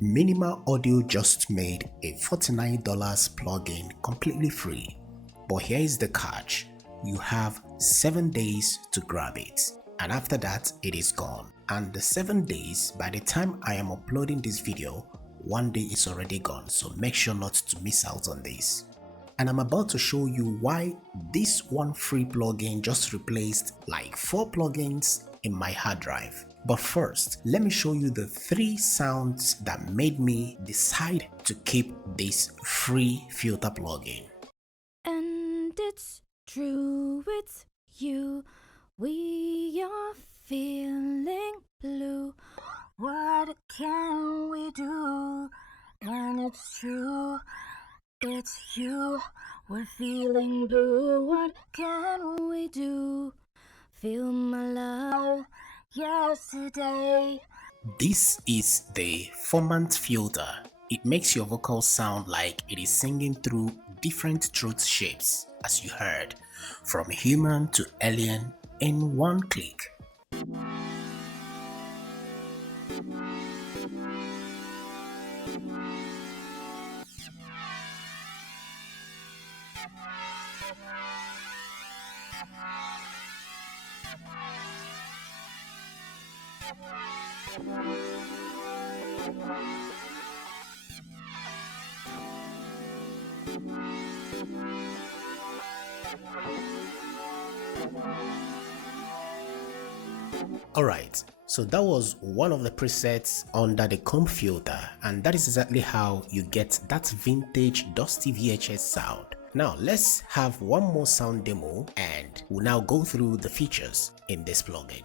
Minimal Audio just made a $49 plugin completely free. But here is the catch. You have 7 days to grab it. And after that, it is gone. And the 7 days, by the time I am uploading this video, 1 day is already gone. So make sure not to miss out on this. And I'm about to show you why this one free plugin just replaced like 4 plugins in my hard drive. But first, let me show you the 3 sounds that made me decide to keep this free filter plugin. And it's true with you, we are feeling blue. What can we do? And it's true, it's you, we're feeling blue. What can we do? Feel my love yesterday. This is the Formant Filter. It makes your vocals sound like it is singing through different throat shapes, as you heard, from human to alien in one click. Alright, so that was one of the presets under the comb filter, and that is exactly how you get that vintage dusty VHS sound. Now let's have one more sound demo and we'll now go through the features in this plugin.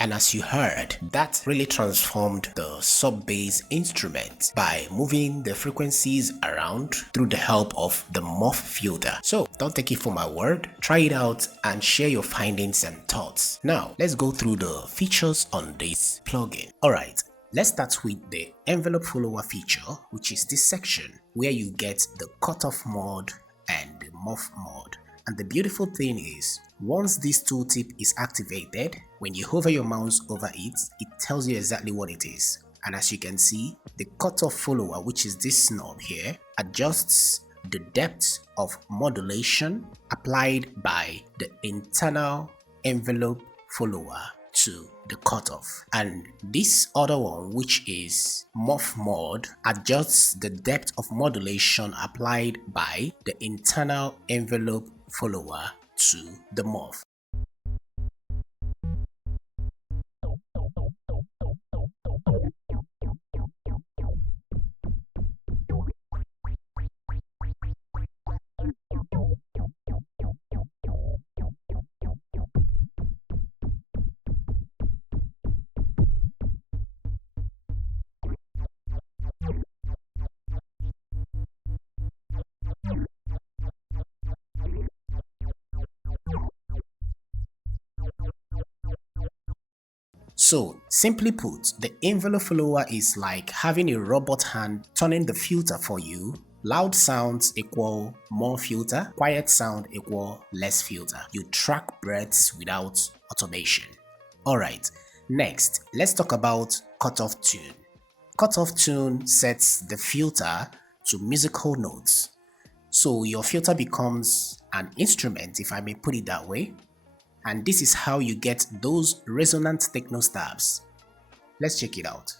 And as you heard, that really transformed the sub-bass instrument by moving the frequencies around through the help of the morph filter. So don't take it for my word, try it out and share your findings and thoughts. Now let's go through the features on this plugin. Alright, let's start with the envelope follower feature, which is this section where you get the cutoff mode and the morph mode. And the beautiful thing is, once this tooltip is activated, when you hover your mouse over it, it tells you exactly what it is. And as you can see, the cutoff follower, which is this knob here, adjusts the depth of modulation applied by the internal envelope follower to the cutoff, and this other one, which is morph mode, adjusts the depth of modulation applied by the internal envelope follower to the morph. So, simply put, the envelope follower is like having a robot hand turning the filter for you. Loud sounds equal more filter, quiet sound equal less filter. You track breaths without automation. Alright, next, let's talk about cutoff tune. Cutoff tune sets the filter to musical notes. So your filter becomes an instrument, if I may put it that way. And this is how you get those resonant techno stabs. Let's check it out.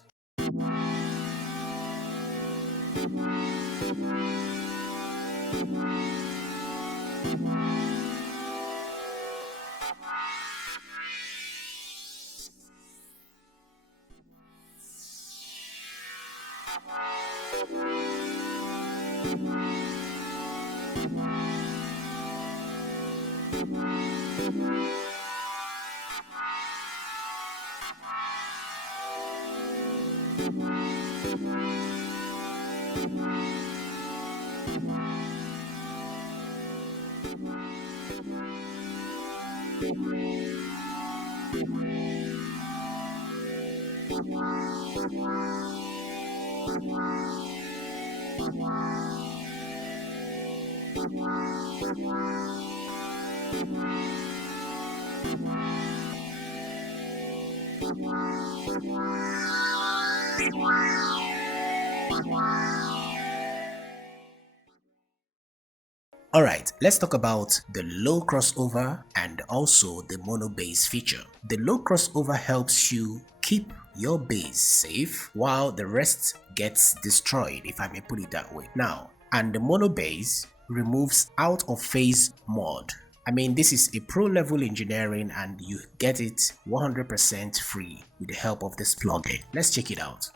Alright, let's talk about the low crossover and also the mono bass feature. The low crossover helps you keep your bass safe while the rest gets destroyed, if I may put it that way. Now, and the mono bass removes out of phase mod. I mean, this is a pro level engineering and you get it 100% free with the help of this plugin. Let's check it out.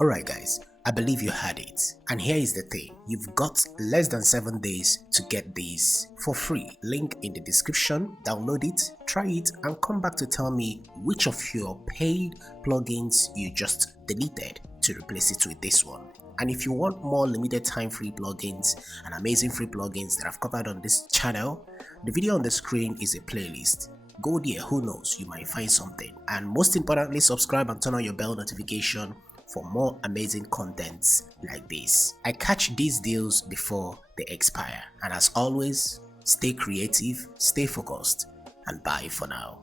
Alright guys, I believe you had it. And here is the thing, you've got less than 7 days to get this for free. Link in the description, download it, try it and come back to tell me which of your paid plugins you just deleted to replace it with this one. And if you want more limited time free plugins and amazing free plugins that I've covered on this channel, the video on the screen is a playlist. Go there, who knows, you might find something. And most importantly, subscribe and turn on your bell notification for more amazing contents like this. I catch these deals before they expire. And as always, stay creative, stay focused, and bye for now.